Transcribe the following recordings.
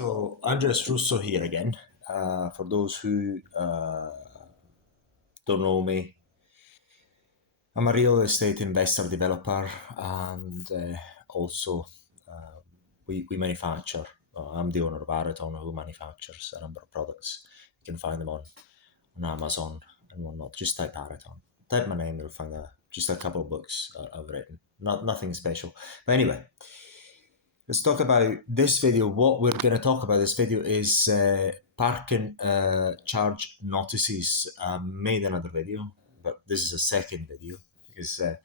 So, Andres Russo here again. For those who don't know me, I'm a real estate investor developer, and also uh, we manufacture. I'm the owner of Araton, who manufactures a number of products. You can find them on Amazon and whatnot. Just type Araton. Type my name, you'll find just a couple of books I've written. Nothing special. But anyway, let's talk about this video. What we're going to talk about this video is parking charge notices. I made another video, but this is a second video because I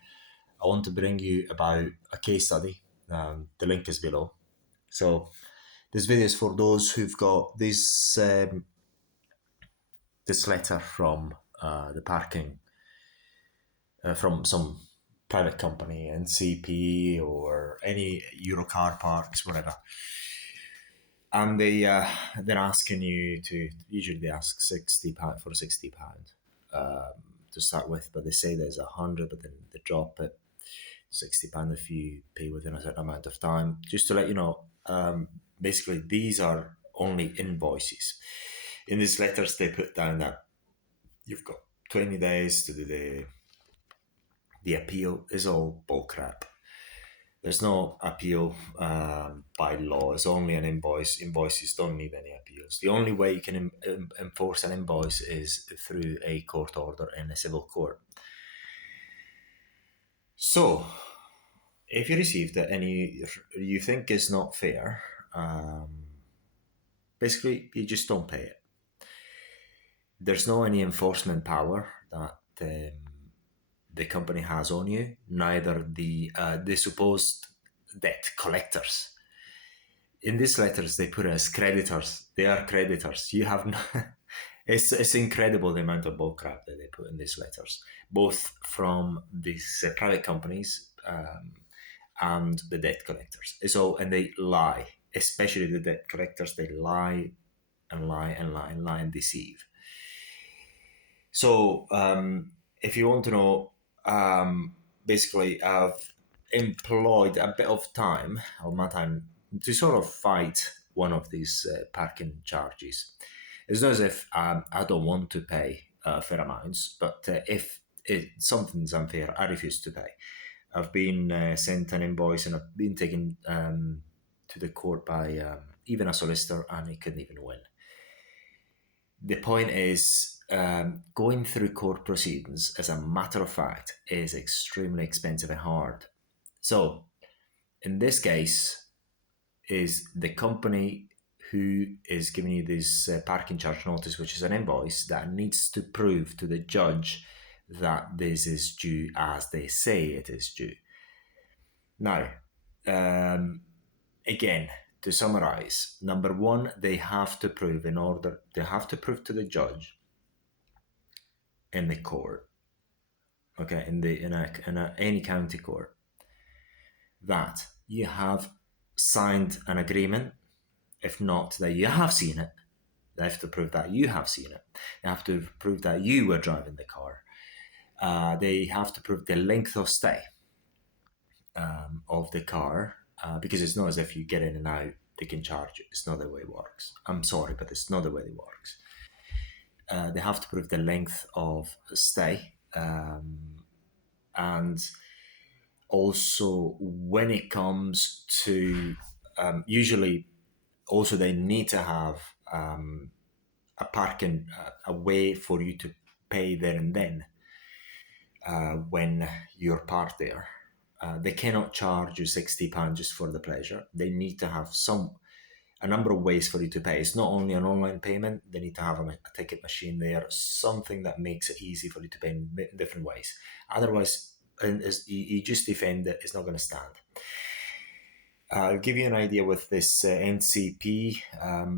want to bring you about a case study. The link is below. So this video is for those who've got this letter from the parking from some private company, NCP or any Euro car parks, whatever. And they're asking you to, usually they ask £60 for £60 to start with, but they say there's 100, but then they drop it £60 if you pay within a certain amount of time. Just to let you know, basically these are only invoices. In these letters, they put down that you've got 20 days to do the appeal. Is all bullcrap. There's no appeal by law. It's only an invoice. Invoices don't need any appeals. The only way you can enforce an invoice is through a court order in a civil court. So, if you received it and you think it's not fair, basically you just don't pay it. There's no any enforcement power that the company has on you, neither the supposed debt collectors. In these letters, they put as creditors. They are creditors. You have no, it's incredible the amount of bullcrap that they put in these letters, both from these private companies and the debt collectors. And they lie, especially the debt collectors. They lie and lie and lie and lie and deceive. So if you want to know, basically I've employed a bit of time, or my time, to sort of fight one of these parking charges. It's not as if I don't want to pay fair amounts, but if something's unfair, I refuse to pay. I've been sent an invoice and I've been taken to the court by even a solicitor, and he couldn't even win. The point is, going through court proceedings, as a matter of fact, is extremely expensive and hard. So, in this case, is the company who is giving you this parking charge notice, which is an invoice that needs to prove to the judge that this is due as they say it is due. Now, again, to summarize, number one, they have to prove to the judge in the court, okay, in any county court, that you have signed an agreement. If not, that you have seen it. They have to prove that you have seen it. They have to prove that you were driving the car. They have to prove the length of stay of the car, because it's not as if you get in and out, they can charge you. It's not the way it works. I'm sorry, but it's not the way it works. They have to prove the length of stay, and also when it comes to usually also they need to have a parking a way for you to pay there and then when you're parked there. They cannot charge you £60 just for the pleasure. They need to have a number of ways for you to pay. It's not only an online payment. They need to have a ticket machine there, something that makes it easy for you to pay in different ways. Otherwise, you just defend it, it's not going to stand. I'll give you an idea with this NCP.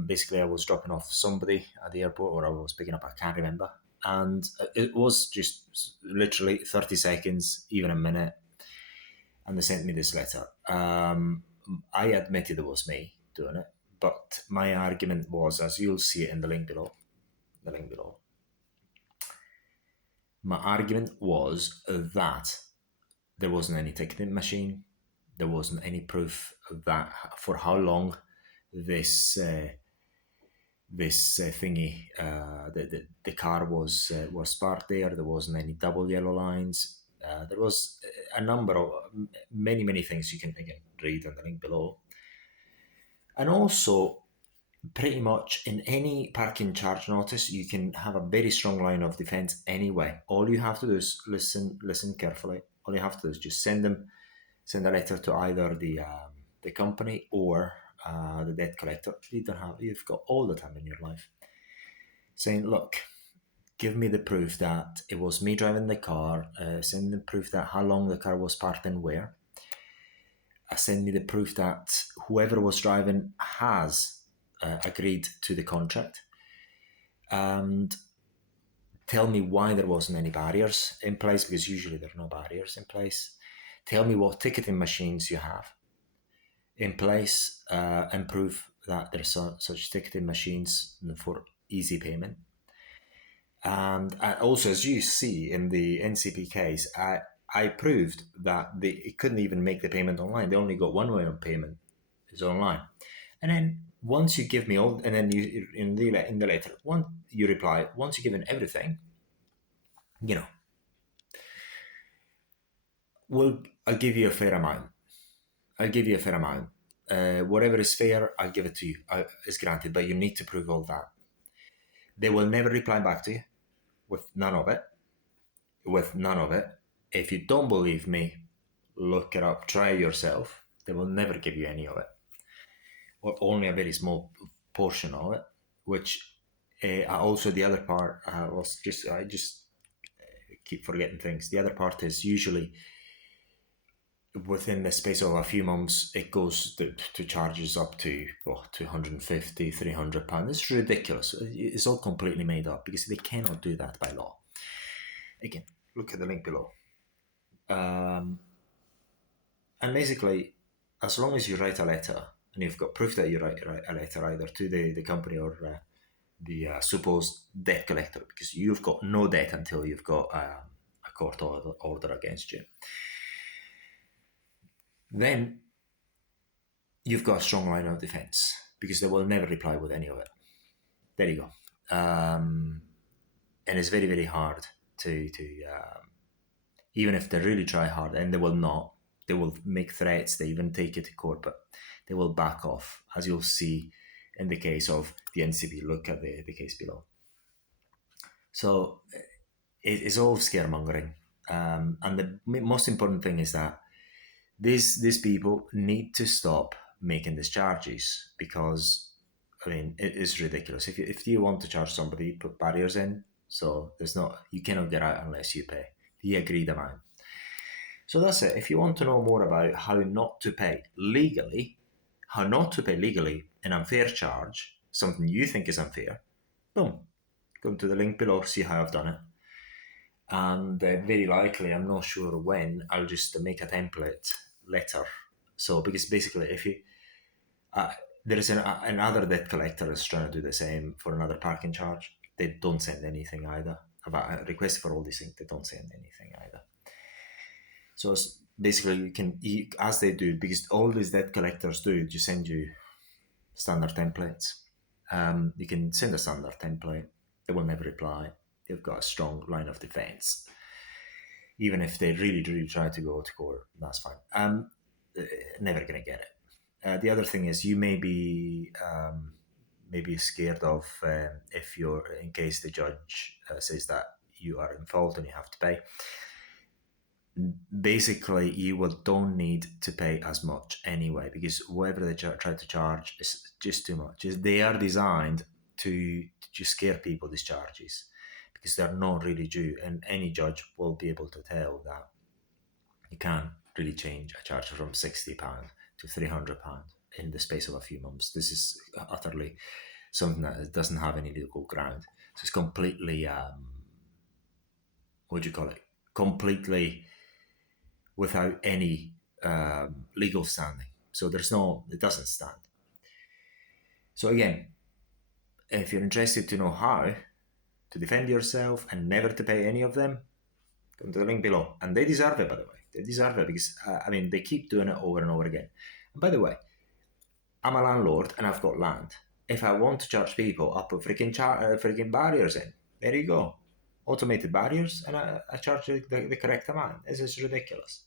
Basically, I was dropping off somebody at the airport, or I was picking up, I can't remember. And it was just literally 30 seconds, even a minute. And they sent me this letter. I admitted it was me doing it, but my argument was, as you'll see it in the link below, my argument was that there wasn't any ticketing machine. There wasn't any proof of that for how long this thingy. The car was parked there. There wasn't any double yellow lines. There was a number of many things you can again read on the link below. And also, pretty much in any parking charge notice, you can have a very strong line of defense anyway. All you have to do is listen carefully. All you have to do is just send a letter to either the company or the debt collector. You've got all the time in your life saying, look, give me the proof that it was me driving the car. Send the proof that how long the car was parked and where. Send me the proof that whoever was driving has agreed to the contract, and tell me why there wasn't any barriers in place, because usually there are no barriers in place. Tell me what ticketing machines you have in place, and prove that there's such ticketing machines for easy payment. And also, as you see in the NCP case, I proved that it couldn't even make the payment online. They only got one way of payment, is online. And then once you give me all, and then you in the letter, you reply, once you've given everything, I'll give you a fair amount. I'll give you a fair amount. Whatever is fair, I'll give it to you. It's granted, but you need to prove all that. They will never reply back to you with none of it. If you don't believe me, look it up, try it yourself. They will never give you any of it, or only a very small portion of it. Which also the other part I just keep forgetting things. The other part is usually within the space of a few months, it goes to charges up to 250, 300 pounds. It's ridiculous. It's all completely made up because they cannot do that by law. Again, look at the link below. And basically, as long as you write a letter and you've got proof that you write a letter either to the company or the supposed debt collector, because you've got no debt until you've got a court order against you, then you've got a strong line of defense because they will never reply with any of it. There you go. And it's very, very hard to even if they really try hard, and they will not, they will make threats, they even take it to court, but they will back off, as you'll see in the case of the NCP. Look at the case below. So it's all scaremongering. And the most important thing is that these people need to stop making these charges, because I mean it is ridiculous. If you want to charge somebody, put barriers in, so you cannot get out unless you pay the agreed amount. So that's it. If you want to know more about how not to pay legally an unfair charge, something you think is unfair, boom, go to the link below, see how I've done it. And very likely, I'm not sure when, I'll just make a template letter. So because basically if you there is another debt collector is trying to do the same for another parking charge, they don't send anything either. About a request for all these things, they don't send anything either. So basically as they do, because all these debt collectors do, just send you standard templates. You can send a standard template, they will never reply. They've got a strong line of defense. Even if they really, really try to go to court, that's fine. Never gonna get it. The other thing is you may be scared of if you're, in case the judge says that you are in fault and you have to pay. Basically, you don't need to pay as much anyway, because whatever they try to charge is just too much. They are designed to just scare people, these charges, because they're not really due, and any judge will be able to tell that you can't really change a charge from £60 to £300 in the space of a few months. This is utterly something that doesn't have any legal ground. So it's completely, completely without any legal standing. So it doesn't stand. So again, if you're interested to know how to defend yourself and never to pay any of them, go to the link below. And they deserve it, by the way. They deserve it because, they keep doing it over and over again. And by the way, I'm a landlord and I've got land. If I want to charge people, I'll put freaking barriers in. There you go. Automated barriers, and I charge the correct amount. This is ridiculous.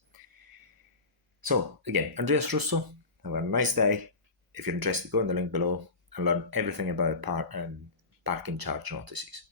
So, again, Andreas Russo, have a nice day. If you're interested, go in the link below and learn everything about parking charge notices.